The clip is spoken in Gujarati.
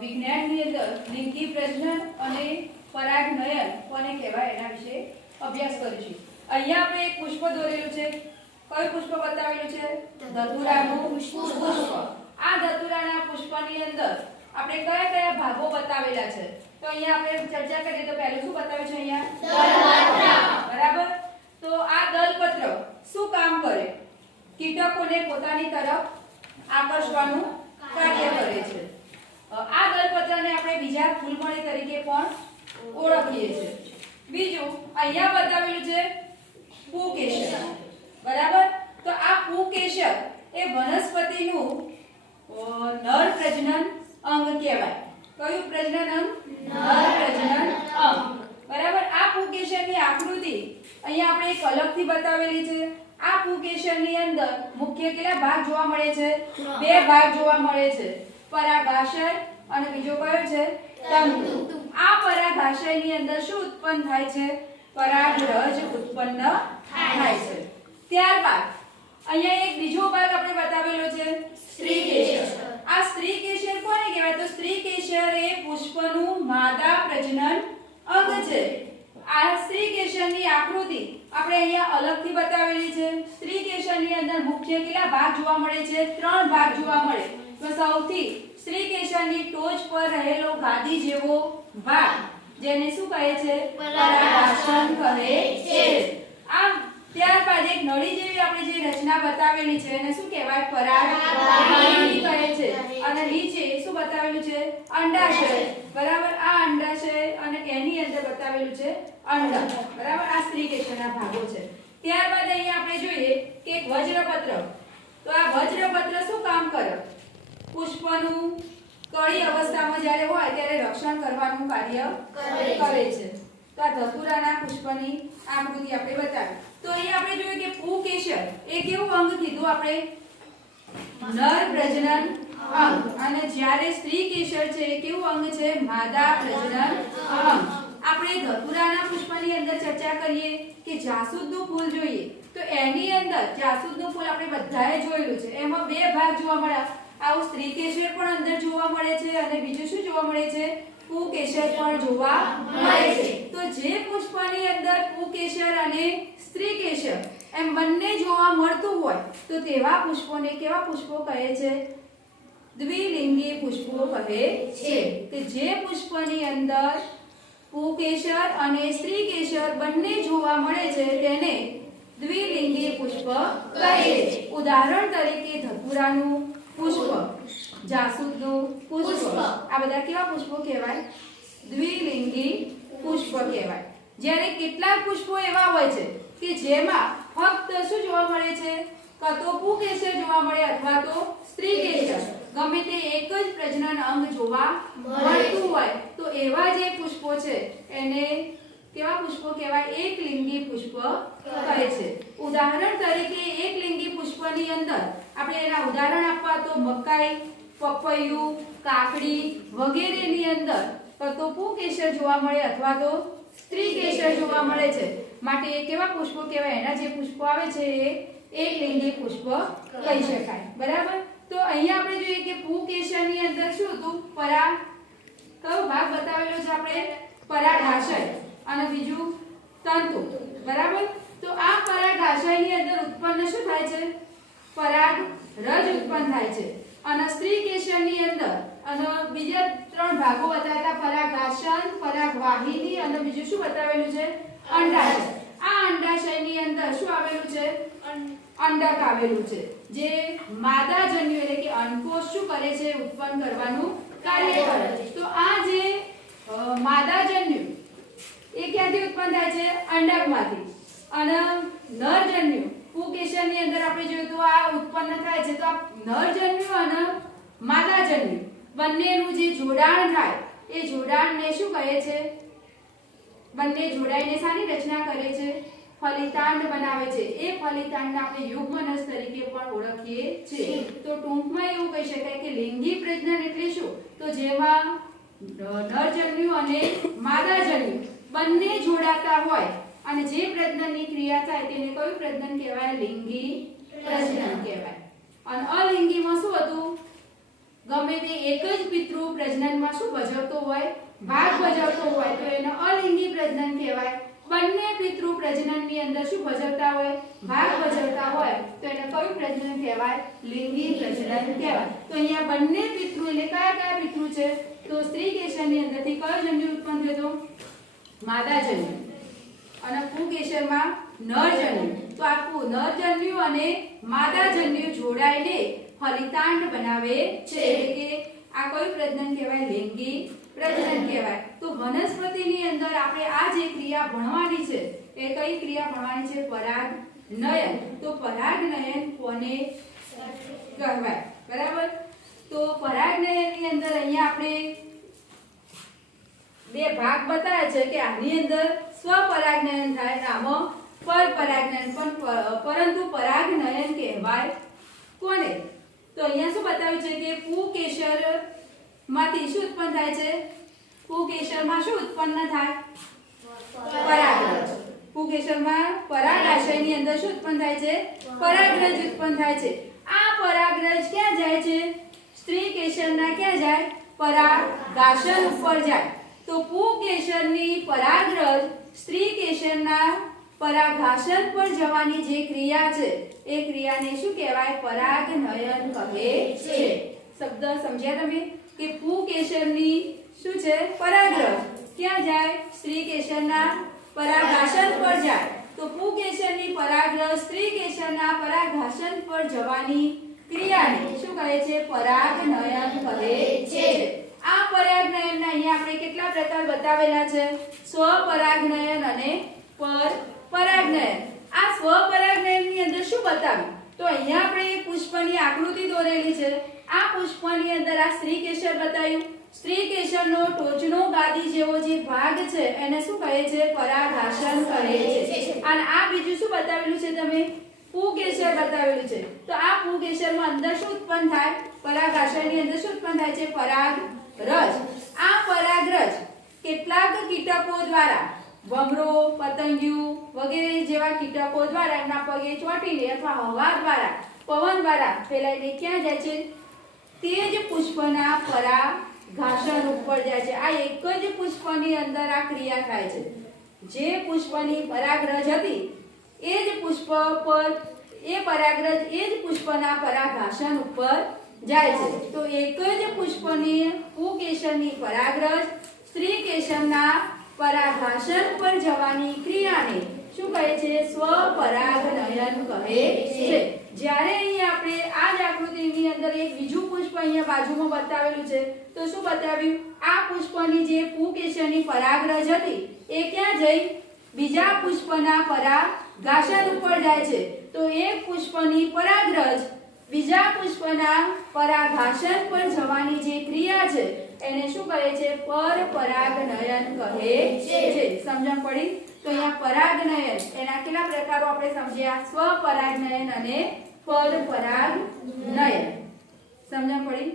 વિજ્ઞાનની અંદર લિંગી પ્રજનન અને પરાગનયન કોને કહેવાય એના વિશે અભ્યાસ કરીશું. અહીંયા આપણે એક પુષ્પ દોરેલું છે. કયું પુષ્પ બતાવેલું છે? ધતુરાનું પુષ્પ. આ ધતુરાના પુષ્પની અંદર આપણે કયા કયા ભાગો બતાવેલા છે? તો અહીંયા આપણે ચર્ચા કરીએ તો પહેલું શું બતાવ્યું છે? અહીંયા દલપત્ર. બરાબર. તો આ દલપત્ર શું કામ કરે? કીટકોને પોતાની તરફ આકર્ષવાનું કાર્ય કરે છે. આ દલપત્રને આપણે બીજા ફૂલમણી તરીકે પણ ઓળખીએ છીએ. બીજું અહીંયા બતાવેલું છે પુકેસર. બરાબર. તો આ પુકેસર એ વનસ્પતિનું નર પ્રજનન અંગ કહેવાય. કયું પ્રજનન અંગ? નર પ્રજનન અંગ. બરાબર. આ પુકેસરની આકૃતિ અહીંયા આપણે એક અલગથી બતાવેલી છે. આ પુકેસરની અંદર મુખ્ય કેટલા ભાગ જોવા મળે છે? બે ભાગ જોવા મળે છે. પરાગાશય અને બીજો કયો છે? તંતુ. આ પરાગાશયની અંદર શું ઉત્પન્ન થાય છે? પરાગરજ ઉત્પન્ન થાય છે. ત્યારબાદ અહીંયા એક બીજો ભાગ આપણે બતાવેલો છે સ્ત્રીકેસર. આ સ્ત્રીકેસર કોને કહેવાય? તો સ્ત્રીકેસર એ પુષ્પનું માદા પ્રજનન અંગ છે. આ સ્ત્રીકેસરની આકૃતિ આપણે અહીંયા અલગથી બતાવેલી છે. સ્ત્રીકેસરની અંદર મુખ્ય કેટલા ભાગ જોવા મળે છે? 3 ભાગ જોવા મળે. તો સૌથી સ્ત્રીકેસરની ટોચ પર રહેલો ગાદી જેવો ભાગ જેને શું કહે છે? પરાગાસન કહે છે. આમ ત્યારબાદ એક નળી જેવી આપણે જે રચના બતાવેલી છે એને શું કહેવાય? પરાગવાહિની કહે છે. અને નીચે શું બતાવેલું છે? અંડાશય. બરાબર. આ અંડાશય અને એની અંદર બતાવેલું છે અંડક. બરાબર. આ સ્ત્રીકેસરના ભાગો છે. ત્યારબાદ અહીંયા આપણે જોઈએ કે એક વજ્રપત્ર. તો આ વજ્રપત્ર શું કામ કરે? પુષ્પનું કળી અવસ્થામાં જ્યારે હોય ત્યારે રક્ષણ કરવાનું કાર્ય કરે છે. તો આ ધતુરાના પુષ્પની આકૃતિ આપણે બતાવી. તો અહીં આપણે જોઈએ કે પુકેસર એ કેવું અંગ કીધું આપણે? નર પ્રજનન અંગ. અને જ્યારે સ્ત્રીકેસર છે એ કેવું અંગ છે? માદા પ્રજનન અંગ. આપણે ધતુરાના પુષ્પની અંદર ચર્ચા કરીએ કે જાસૂદનું ફૂલ જોઈએ તો એની અંદર જાસૂદનું ફૂલ આપણે બધાએ જોયેલું છે. એમાં બે ભાગ જોવા મળે. આવું સ્ત્રીકેસર પણ અંદર જોવા મળે છે અને બીજું શું જોવા મળે છે? પુકેસર પણ જોવા મળે છે. તો જે પુષ્પની અંદર પુકેસર અને સ્ત્રીકેસર એમ બંને જોવા મળતું હોય તો તેવા પુષ્પોને કેવા પુષ્પો કહે છે? દ્વિલિંગી પુષ્પો કહે છે. કે જે પુષ્પની અંદર પુકેસર અને સ્ત્રીકેસર બંને જોવા મળે છે તેને દ્વિલિંગી પુષ્પ કહે છે. ઉદાહરણ તરીકે ધતુરાનું પુષ્પ, જાસૂદનું પુષ્પ, આ બધા કેવા પુષ્પો કહેવાય? દ્વિલિંગી પુષ્પ કહેવાય. જ્યારે કેટલાક પુષ્પો એવા હોય છે કે જેમાં ફક્ત શું જોવા મળે છે? કાં તો પુકેસર જોવા મળે અથવા તો સ્ત્રીકેસર. ગમે તે એક જ પ્રજનન અંગ જોવા મળતું હોય તો એવા જે પુષ્પો છે એને કેવા પુષ્પો કહેવાય? એકલિંગી પુષ્પ કહે છે. ઉદાહરણ તરીકે એકલિંગી પુષ્પની અંદર આપણે એના ઉદાહરણ આપવા તો મકાઈ, પપૈયું, કાકડી વગેરેની અંદર તો પુકેસર જોવા મળે અથવા તો સ્ત્રીકેસર જોવા મળે છે. માટે એ કેવા પુષ્પો કહેવાય? એના જે પુષ્પો આવે છે એ એકલિંગી પુષ્પ કહી શકાય. બરાબર. તો અહીંયા આપણે જોઈએ કે પુકેસરની અંદર શું હતું? કયો ભાગ બતાવેલો છે આપણે? પરાગાશય અને બીજું તંતુ. બરાબર. તો આ પરાગાશયની અંદર ઉત્પન્ન શું થાય છે? પરાગરજ ઉત્પન્ન થાય છે. અને સ્ત્રીકેસરની અંદર અને બીજા 3 ભાગો બતાવ્યા: પરાગાસન, પરાગવાહિની અને બીજું શું બતાવેલું છે? અંડાશય. આ અંડાશયની અંદર શું આવેલું છે? અંડક આવેલું છે. જે માદાજન્યુ એટલે કે અંડકોષ શું કરે છે? ઉત્પન્ન કરવાનું કાર્ય કરે છે. તો આ જે માદાજન્યુ એ ક્યાંથી ઉત્પન્ન થાય છે? અંડકમાંથી. અને નરજન્યુ પુકેસરની અંદર આપણે જોયું તો આ ઉત્પન્ન થાય છે. તો આ નરજન્યુ અને માદાજન્યુ બંનેનું જે જોડાણ થાય એ જોડાણને શું કહે છે? બંને જોડાઈને શાની રચના કરે છે? ફલિતાંડ બનાવે છે. એ ફલિતાંડને આપણે યુગ્મનસ તરીકે પણ ઓળખીએ છીએ. તો ટૂંકમાં એવું કહી શકાય કે લિંગી પ્રજનન એટલે શું? તો જેમાં નરજન્યુ અને માદાજન્યુ બંને જોડાતા હોય અને જે પ્રજનનની ક્રિયા થાય તેને કયું પ્રજનન કહેવાય? લિંગી પ્રજનન કહેવાય. અને અલિંગીમાં શું હતું? ગમે તે એક જ પિતૃ પ્રજનનમાં શું ભજવતો હોય, ભાગ ભજવતો હોય તો એને અલિંગી પ્રજનન કહેવાય. બંને પિતૃ પ્રજનનની અંદર શું ભજવતા હોય, ભાગ ભજવતા હોય તો એને કયું પ્રજનન કહેવાય, લિંગી પ્રજનન કહેવાય. તો અહીંયા બંને પિતૃ એટલે કયા કયા પિતૃ છે, તો સ્ત્રી કેશરની અંદરથી કયો જન્યુ ઉત્પન્ન થયો, માદા જન્યુ, અને પુંકેશરમાં નર જન્યુ. તો આ નર જન્યુ અને માદા જન્યુ જોડાઈને ફલિતાંડ બનાવે છે. એટલે કે આ કયું પ્રજનન કહેવાય, લિંગી પ્રજનન કહેવાય. તો વનસ્પતિની અંદર આપણે આ જે ક્રિયા ભણવાની છે એ કઈ ક્રિયા ભણવાની છે, પરાગનયન. તો પરાગનયન કોને કહેવાય, બરાબર. તો પરાગનયનની અંદર અહીંયા આપણે બે ભાગ બતાવ્યા છે કે આની અંદર સ્વપરાગનયન થાય અને આમાં પરપરાગનયન. પરંતુ પરાગનયન કહેવાય કોને, તો અહીંયા શું બતાવ્યું છે કે પુંકેશર માંથી શું ઉત્પન્ન થાય છે, પુંકેશરમાં શું ઉત્પન્ન થાય, પરાગરજ. પુંકેશરમાં પરાગાશયની અંદર શું ઉત્પન્ન થાય છે, પરાગરજ ઉત્પન્ન થાય છે. આ પરાગરજ ક્યાં જાય છે, સ્ત્રી કેશરના ક્યાં જાય, પરાગાશન ઉપર જાય. તો પુંકેશરની પરાગરજ સ્ત્રી કેશરના પરાગાશન પર જવાની જે ક્રિયા છે એ ક્રિયાને શું કહેવાય, પરાગનયન કહે છે. શબ્દ સમજ્યા તમે કે પુંકેશરની શું છે, પરાગરજ ક્યાં જાય, સ્ત્રી કેશરના પરાગાશન પર જાય. તો પુંકેશરની પરાગરજ સ્ત્રી કેશરના પરાગાશન પર જવાની ક્રિયાને શું કહે છે, પરાગનયન કહે છે. આ પરાગનયનના અહીંયા આપણે કેટલા પ્રકાર બતાવેલા છે, સ્વપરાગનયન અને પરપરાગનયન. આ સ્વપરાગનયનની અંદર શું બતાવ્યું, તો અહીંયા આપણે એક પુષ્પની આકૃતિ દોરેલી છે. આ પુષ્પની અંદર આ સ્ત્રી કેસર બતાવ્યું. સ્ત્રી કેસરનો ટોચનો ગાદી જેવો જે ભાગ છે એને શું કહે છે, પરાગાશન કહે છે. અને આ બીજું શું બતાવેલું છે, તમે પુંકેશર બતાવેલું છે. તો આ પુંકેશરમાં અંદર શું ઉત્પન્ન થાય, પરાગાશયની અંદર શું ઉત્પન્ન થાય છે, પરાગરજ. આ પરાગરજ કેટલાક કીટકો દ્વારા, ભમરો, પતંગિયું વગેરે જેવા કીટકો દ્વારા એમના પગે ચોંટીને અથવા હવા દ્વારા, પવન દ્વારા ફેલાઈને ક્યાં જાય છે, તે જ પુષ્પના પરાગાશન ઉપર જાય છે. આ એક જ પુષ્પની અંદર આ ક્રિયા થાય છે. જે પુષ્પની પરાગરજ હતી એ જ પુષ્પ પર એ પરાગરજ એ જ પુષ્પના પરાગાશન ઉપર જાય છે. તો એક જ પુષ્પની પુંકેશરની પરાગરજ સ્ત્રી કેશરના પરાગાશન પર જવાની ક્રિયાને શું કહે છે, સ્વપરાગનયન કહે છે. જ્યારે અહીંયા આપણે આ જ આકૃતિની અંદર એક બીજું પુષ્પ અહીંયા બાજુમાં બતાવેલું છે. તો શું બતાવ્યું, આ પુષ્પની જે પુંકેશરની પરાગરજ હતી એ ક્યાં જઈ, બીજા પુષ્પના પરાગાશન ઉપર જાય છે. તો એક પુષ્પની પરાગરજ બીજા પુષ્પના પરાગાશન પર જવાની જે ક્રિયા છે એને શું કહે છે, પરપરાગનયન કહે છે. સમજણ પડી? તો અહીંયા પરાગનયન એના કેટલા પ્રકારો આપણે સમજ્યા, સ્વપરાગનયન અને પરપરાગનયન. સમજણ પડી?